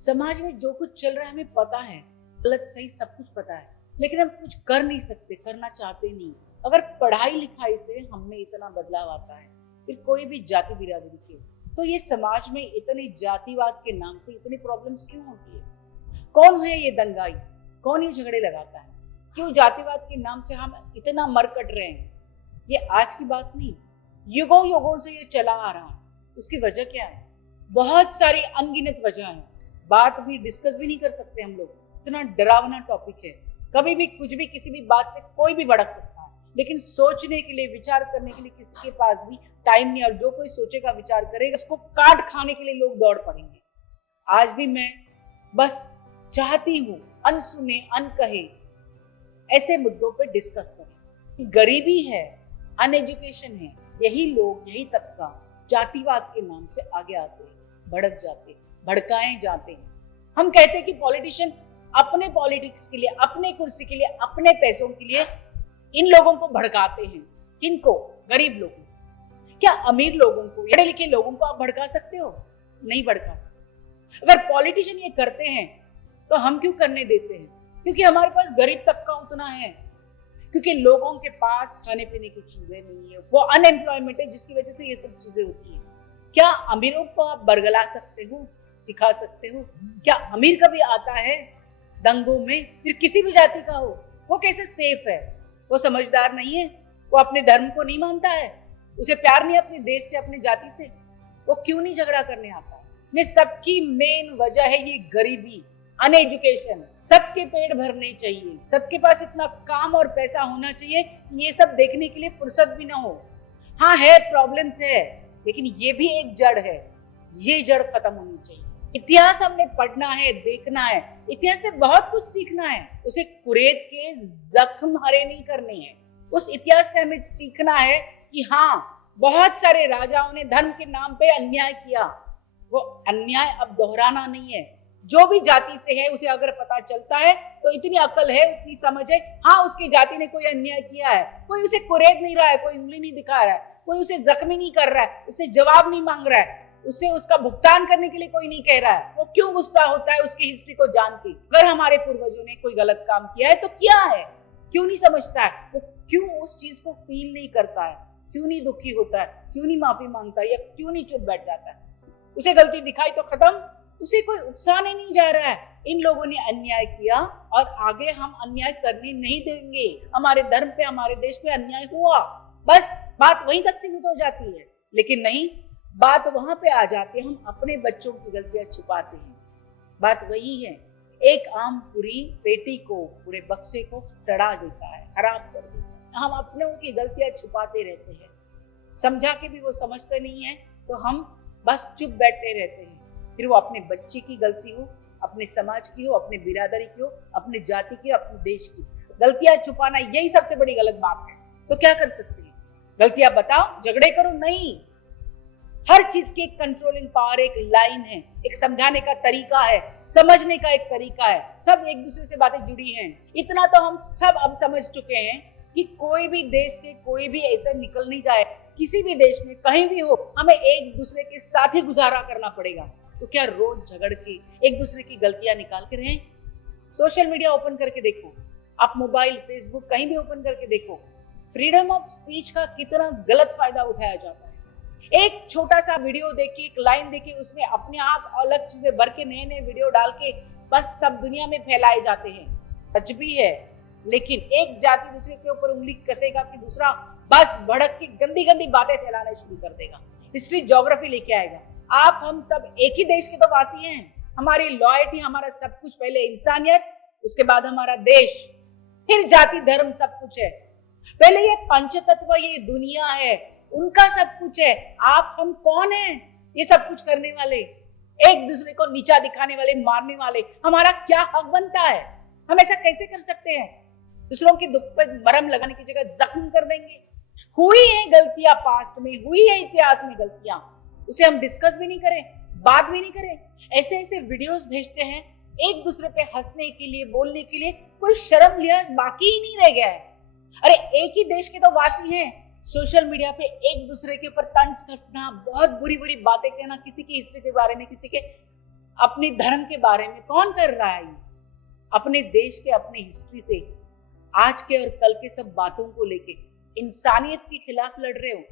समाज में जो कुछ चल रहा है हमें पता है, गलत सही सब कुछ पता है, लेकिन हम कुछ कर नहीं सकते, करना चाहते नहीं। अगर पढ़ाई लिखाई से हम में इतना बदलाव आता है, फिर कोई भी जाति बिरादरी के, तो ये समाज में इतनी जातिवाद के नाम से इतनी प्रॉब्लम्स क्यों होती है? कौन है ये दंगाई? कौन ये झगड़े लगाता है? क्यों जातिवाद के नाम से हम इतना मर कट रहे हैं? ये आज की बात नहीं, युगों युगों से ये चला आ रहा है। उसकी वजह क्या है? बहुत सारी अनगिनत वजह है, बात भी डिस्कस भी नहीं कर सकते हम लोग, इतना डरावना टॉपिक है। कभी भी कुछ भी किसी भी बात से कोई भी भड़क सकता है, लेकिन सोचने के लिए, विचार करने के लिए किसी के पास भी टाइम नहीं। और जो कोई सोचेगा, विचार करेगा, उसको काट खाने के लिए लोग दौड़ पड़ेंगे। आज भी मैं बस चाहती हूँ अनसुने अनकहे ऐसे मुद्दों पे डिस्कस करें। गरीबी है, अनएजुकेशन है, यही लोग, यही तबका जातिवाद के नाम से आगे आते हैं, भड़क जाते हैं, भड़काए जाते हैं। हम कहते हैं कि पॉलिटिशियन अपने पॉलिटिक्स के लिए, अपने कुर्सी के लिए, अपने पैसों के लिए इन लोगों को भड़काते हैं। किनको? गरीब लोगों को। क्या अमीर लोगों को, पढ़े लिखे लोगों को आप भड़का सकते हो? नहीं भड़का सकते। अगर पॉलिटिशियन ये करते हैं तो हम क्यों करने देते हैं? क्योंकि हमारे पास गरीब तबका उतना है, क्योंकि लोगों के पास खाने पीने की चीजें नहीं है, वो अनएम्प्लॉयमेंट है, जिसकी वजह से ये सब चीजें होती है। क्या अमीरों को आप बरगला सकते हो, सिखा सकते हो? क्या अमीर कभी आता है दंगों में? फिर किसी भी जाति का हो, वो कैसे सेफ है? वो समझदार नहीं है, वो अपने धर्म को नहीं मानता है, उसे प्यार नहीं अपने देश से, अपनी जाति से, वो क्यों नहीं झगड़ा करने आता है? ये सबकी मेन वजह है ये गरीबी, अनएजुकेशन। सबके पेट भरने चाहिए, सबके पास इतना काम और पैसा होना चाहिए, ये सब देखने के लिए फुर्सत भी ना हो। हाँ है, प्रॉब्लम्स है, लेकिन ये भी एक जड़ है, ये जड़ खत्म होनी चाहिए। इतिहास हमने पढ़ना है, देखना है, इतिहास से बहुत कुछ सीखना है, उसे कुरेद के जख्म हरे नहीं करने हैं। उस इतिहास से हमें सीखना है कि हाँ, बहुत सारे राजाओं ने धर्म के नाम पे अन्याय किया, वो अन्याय अब दोहराना नहीं है। जो भी जाति से है उसे अगर पता चलता है तो इतनी अकल है, उतनी समझ है, हाँ उसकी जाति ने कोई अन्याय किया है, कोई उसे कुरेद नहीं रहा है, कोई उंगली नहीं दिखा रहा है, कोई उसे जख्मी नहीं कर रहा है, उससे जवाब नहीं मांग रहा है, उससे उसका भुगतान करने के लिए कोई नहीं कह रहा है। वो क्यों गुस्सा होता है उसकी हिस्ट्री को जान के? अगर हमारे पूर्वजों ने कोई गलत काम किया है तो किया है, क्यों नहीं समझता है? वो क्यों उस चीज को फील नहीं करता है? क्यों नहीं दुखी होता है? क्यों नहीं माफी मांगता है, या क्यों नहीं चुप बैठ जाता है? उसे गलती दिखाई तो खत्म, उसे कोई उकसाने नहीं जा रहा है। इन लोगों ने अन्याय किया और आगे हम अन्याय करने नहीं देंगे। हमारे धर्म पे, हमारे देश पे अन्याय हुआ, बस बात वहीं तक सीमित हो जाती है। लेकिन नहीं, बात वहां पे आ जाती है, हम अपने बच्चों की गलतियां छुपाते हैं। बात वही है, एक आम पूरी पेटी को, पूरे बक्से को सड़ा देता है, खराब कर देता है। हम अपनों की गलतियां छुपाते रहते हैं, समझा के भी वो समझते नहीं है, तो हम बस चुप बैठे रहते हैं। फिर वो अपने बच्चे की गलती हो, अपने समाज की हो, अपने बिरादरी की हो, अपने जाति की, अपने देश की, गलतियां छुपाना यही सबसे बड़ी गलत बात है। तो क्या कर सकते हैं? गलतियां बताओ, झगड़े करो? नहीं, हर चीज की एक कंट्रोलिंग पावर, एक लाइन है, एक समझाने का तरीका है, समझने का एक तरीका है। सब एक दूसरे से बातें जुड़ी हैं। इतना तो हम सब अब समझ चुके हैं कि कोई भी देश से कोई भी ऐसा निकल नहीं जाए, किसी भी देश में कहीं भी हो, हमें एक दूसरे के साथ ही गुजारा करना पड़ेगा। तो क्या रोज झगड़ के एक दूसरे की गलतियां निकाल के रहें? सोशल मीडिया ओपन करके देखो, आप मोबाइल, फेसबुक कहीं भी ओपन करके देखो, फ्रीडम ऑफ स्पीच का कितना गलत फायदा उठाया जाता है। एक छोटा सा वीडियो देखिए, एक लाइन देखिए, उसमें अपने आप अलग चीजें भर के नए नए वीडियो डाल के बस सब दुनिया में फैलाए जाते हैं। सच भी है, लेकिन एक जाति दूसरे के ऊपर उंगली कसेगा कि दूसरा बस भड़क की गंदी गंदी बातें फैलाना शुरू कर देगा, हिस्ट्री ज्योग्राफी लेके आएगा। आप हम सब एक ही देश के तो वासी हैं, हमारी लॉयल्टी, हमारा सब कुछ, पहले इंसानियत, उसके बाद हमारा देश, फिर जाति धर्म सब कुछ है। पहले ये पंचतत्व, ये दुनिया है, उनका सब कुछ है। आप हम कौन हैं ये सब कुछ करने वाले, एक दूसरे को नीचा दिखाने वाले, मारने वाले? हमारा क्या हक बनता है? हम ऐसा कैसे कर सकते हैं? दूसरों के दुख पर मरहम लगाने की जगह जख्म कर देंगे। हुई है गलतियां, पास्ट में हुई है, इतिहास में गलतियां, उसे हम डिस्कस भी नहीं करें, बात भी नहीं करें। ऐसे ऐसे वीडियोस भेजते हैं एक दूसरे पे हंसने के लिए, बोलने के लिए, कोई शर्म लिहाज बाकी ही नहीं रह गया है। अरे एक ही देश के तो वासी हैं, सोशल मीडिया पे एक दूसरे के ऊपर तंज कसना, बहुत बुरी बुरी बातें कहना, किसी की हिस्ट्री के बारे में, किसी के अपने धर्म के बारे में कौन कर रहा है? अपने देश के, अपने हिस्ट्री से आज के और कल के सब बातों को लेके इंसानियत के खिलाफ लड़ रहे हो।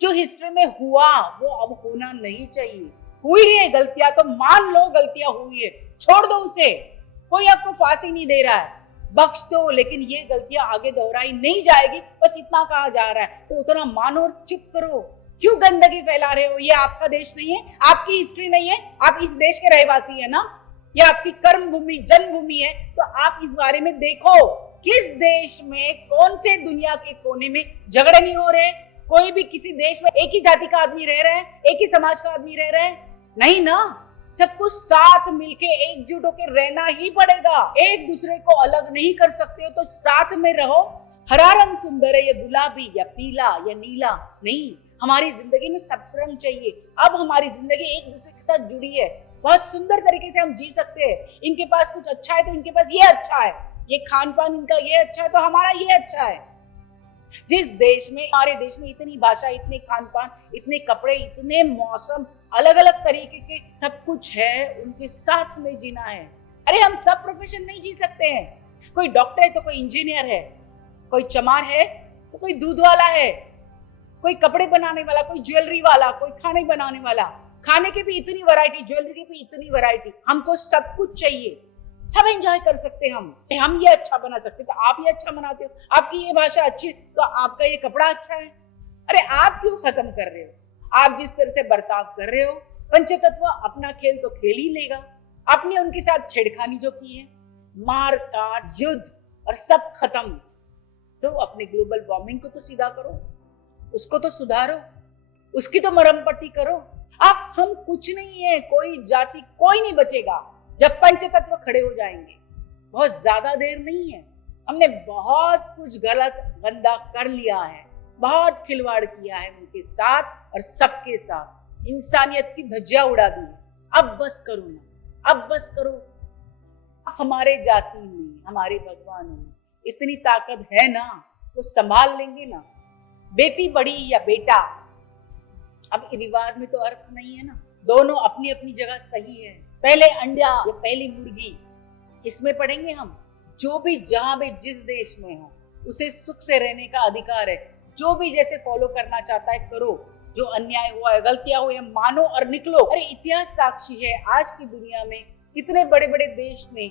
जो हिस्ट्री में हुआ वो अब होना नहीं चाहिए। हुई है गलतियां तो मान लो गलतियां हुई है, छोड़ दो उसे। कोई आपको फांसी नहीं दे रहा है, बख्श दो, लेकिन ये गलतियां आगे दोहराई नहीं जाएगी, बस इतना कहा जा रहा है, तो उतना मानो और चुप करो। क्यों गंदगी फैला रहे हो? ये आपका देश नहीं है, आपकी हिस्ट्री नहीं है, आप इस देश के रहवासी है ना, ये आपकी कर्म भूमि, जन्मभूमि है, तो आप इस बारे में देखो किस देश में, कौन से दुनिया के कोने में झगड़े नहीं हो रहे। कोई भी किसी देश में एक ही जाति का आदमी रह रहा है, एक ही समाज का आदमी रह रहा है? नहीं ना, सबको साथ मिलके एकजुट होकर रहना ही पड़ेगा। एक दूसरे को अलग नहीं कर सकते हो तो साथ में रहो। हरा रंग सुंदर है, या गुलाबी या पीला या नीला नहीं, हमारी जिंदगी में सब रंग चाहिए। अब हमारी जिंदगी एक दूसरे के साथ जुड़ी है, बहुत सुंदर तरीके से हम जी सकते हैं। इनके पास कुछ अच्छा है तो इनके पास ये अच्छा है, ये खान पान इनका ये अच्छा है तो हमारा ये अच्छा है। जिस देश में, हमारे देश में इतनी भाषा, इतने खान पान, इतने कपड़े, इतने मौसम, अलग अलग तरीके के सब कुछ है, उनके साथ में जीना है। अरे हम सब प्रोफेशन नहीं जी सकते हैं। कोई डॉक्टर है तो कोई इंजीनियर है, कोई चमार है तो कोई दूध वाला है, कोई कपड़े बनाने वाला, कोई ज्वेलरी वाला, कोई खाने बनाने वाला। खाने की भी इतनी वैरायटी, ज्वेलरी की भी इतनी वैरायटी। हमको सब कुछ चाहिए, सब एंजॉय कर सकते हैं हम ये अच्छा बना सकते तो आप ये अच्छा बनाते हो, आपकी ये भाषा अच्छी तो आपका ये कपड़ा अच्छा है। अरे आप क्यों खत्म कर रहे हो? आप जिस तरह से बर्ताव कर रहे हो, पंचतत्व अपना खेल तो खेल ही लेगा। आपने उनके साथ छेड़खानी जो की है, मार काट, युद्ध और सब खत्म। तो अपने ग्लोबल वार्मिंग को तो सीधा करो, उसको तो सुधारो, उसकी तो मरहम पट्टी करो। आप हम कुछ नहीं है, कोई जाति कोई नहीं बचेगा जब पंचतत्व खड़े हो जाएंगे। बहुत ज्यादा देर नहीं है, हमने बहुत कुछ गलत गंदा कर लिया है, बहुत खिलवाड़ किया है उनके साथ और सबके साथ, इंसानियत की धज्जियां उड़ा दी। अब बस करो ना, अब बस करो। हमारे जाति में, हमारे भगवान में इतनी ताकत है ना, वो संभाल लेंगे ना। बेटी बड़ी या बेटा, अब विवाद में तो अर्थ नहीं है ना, दोनों अपनी अपनी जगह सही है। पहले अंडा या पहली मुर्गी, इसमें पढ़ेंगे हम। जो भी जहां भी जिस देश में हो, उसे सुख से रहने का अधिकार है। जो भी जैसे फॉलो करना चाहता है करो, जो अन्याय हुआ है, गलतियां हुई है, मानो और निकलो। अरे इतिहास साक्षी है, आज की दुनिया में कितने बड़े बड़े देश ने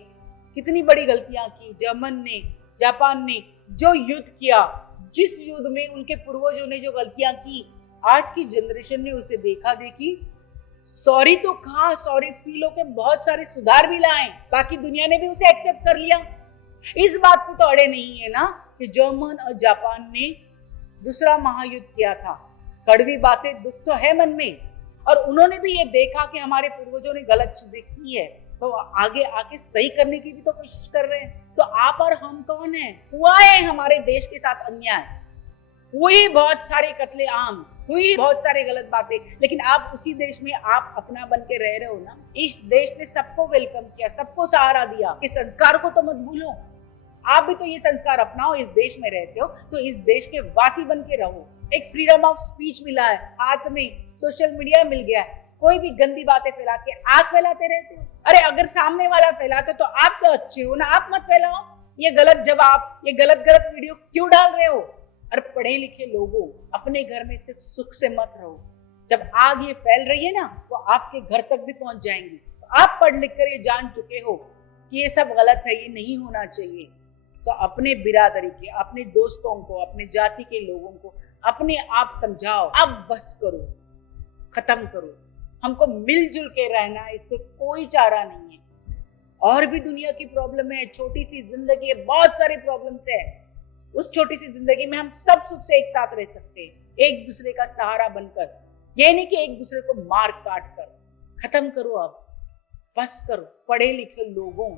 कितनी बड़ी गलतियां की। जर्मन ने, जापान ने जो युद्ध किया, जिस युद्ध में उनके पूर्वजों ने जो गलतियां की, आज की जनरेशन ने उसे देखा देखी, सॉरी तो कहा, सॉरी फील होके बहुत सारे सुधार भी लाए, बाकी दुनिया ने भी उसे एक्सेप्ट कर लिया। इस बात पे तो अड़े नहीं है ना कि जर्मन और जापान ने दूसरा महायुद्ध किया था। कड़वी बातें, दुख तो है मन में, और उन्होंने भी ये देखा कि हमारे पूर्वजों ने गलत चीजें की है, तो आगे आके सही करने की भी तो कोशिश कर रहे हैं। तो आप और हम कौन है? हुआ है हमारे देश के साथ अन्याय, हुई बहुत सारे कत्ले आम, हुई बहुत सारे गलत बातें, लेकिन आप उसी देश में आप अपना बन के रह रहे हो ना। इस देश ने सबको वेलकम किया, सबको सहारा दिया। इस संस्कार को तो मत भूलो। आप भी तो ये संस्कार अपनाओ, इस देश में रहते हो तो इस देश के वासी बन के रहो। एक फ्रीडम ऑफ स्पीच मिला है, हाथ में सोशल मीडिया मिल गया है, कोई भी गंदी बातें फैला के आप फैलाते रहते हो। अरे अगर सामने वाला फैलाते तो आप तो अच्छे हो ना, आप मत फैलाओ ये गलत जवाब, ये गलत गलत वीडियो क्यों डाल रहे हो? और पढ़े लिखे लोगों, अपने घर में सिर्फ सुख से मत रहो। जब आग ये फैल रही है ना, वो आपके घर तक भी पहुंच जाएंगी। तो आप पढ़ लिख कर ये जान चुके हो कि ये सब गलत है, ये नहीं होना चाहिए, तो अपने बिरादरी के, अपने दोस्तों को, अपने जाति के लोगों को अपने आप समझाओ। अब बस करो, खत्म करो। हमको मिलजुल के रहना है, इससे कोई चारा नहीं है। और भी दुनिया की प्रॉब्लम है, छोटी सी जिंदगी है, बहुत सारी प्रॉब्लम्स है। उस छोटी सी जिंदगी में हम सब सुख से एक साथ रह सकते हैं, एक दूसरे का सहारा बनकर। ये नहीं कि एक दूसरे को मार काट कर। खत्म करो अब, बस करो। पढ़े लिखे लोगों,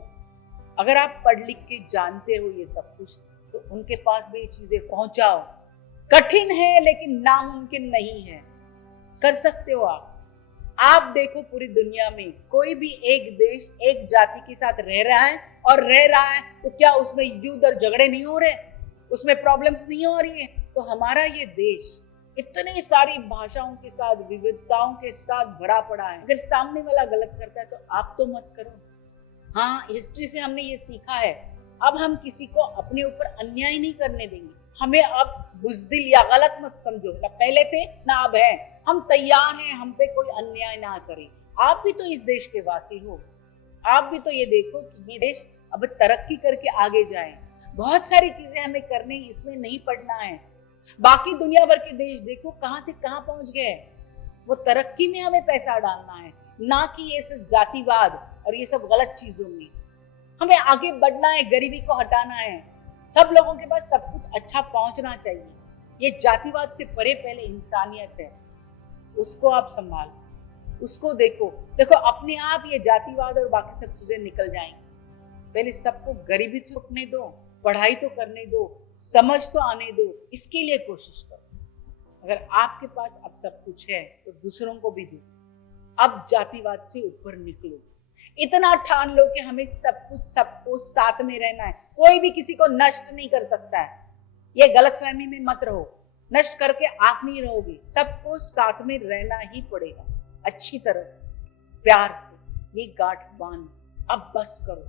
अगर आप पढ़ लिख के जानते हो ये सब कुछ, तो उनके पास भी ये चीजें पहुंचाओ। कठिन है लेकिन नामुमकिन नहीं है, कर सकते हो आप। आप देखो पूरी दुनिया में कोई भी एक देश एक जाति के साथ रह रहा है, और रह रहा है तो क्या उसमें युद्ध और झगड़े नहीं हो रहे, उसमें प्रॉब्लम्स नहीं हो रही है? तो हमारा ये देश इतनी सारी भाषाओं के साथ, विविधताओं के साथ भरा पड़ा है। अगर सामने वाला गलत करता है तो आप तो मत करो। हाँ, हिस्ट्री से हमने ये सीखा है, अब हम किसी को अपने ऊपर अन्याय नहीं करने देंगे। हमें अब बुज़दिल या गलत मत समझो, ना पहले थे ना अब है। हम तैयार हैं, हम पे कोई अन्याय ना करे। आप भी तो इस देश के वासी हो, आप भी तो ये देखो कि ये देश अब तरक्की करके आगे जाए। बहुत सारी चीजें हमें करने, इसमें नहीं पड़ना है। बाकी दुनिया भर के देश देखो कहां से कहां पहुंच गए। वो तरक्की में हमें पैसा डालना है, ना कि ये सब जातिवाद और ये सब गलत चीजों में। हमें आगे बढ़ना है, गरीबी को हटाना है, सब लोगों के पास सब कुछ अच्छा पहुंचना चाहिए। ये जातिवाद से परे पहले इंसानियत है, उसको आप संभालो, उसको देखो। देखो अपने आप ये जातिवाद और बाकी सब चीजें निकल जाएंगी। पहले सबको गरीबी से रुकने दो, पढ़ाई तो करने दो, समझ तो आने दो, इसके लिए कोशिश करो। अगर आपके पास अब सब कुछ है तो दूसरों को भी दो। अब जातिवाद से ऊपर निकलो, इतना ठान लो कि हमें सब कुछ, सबको साथ में रहना है, कोई भी किसी को नष्ट नहीं कर सकता है। ये गलतफहमी में मत रहो, नष्ट करके आप नहीं रहोगे, सबको साथ में रहना ही पड़ेगा, अच्छी तरह से, प्यार से। ये गांठ बांध, अब बस करो।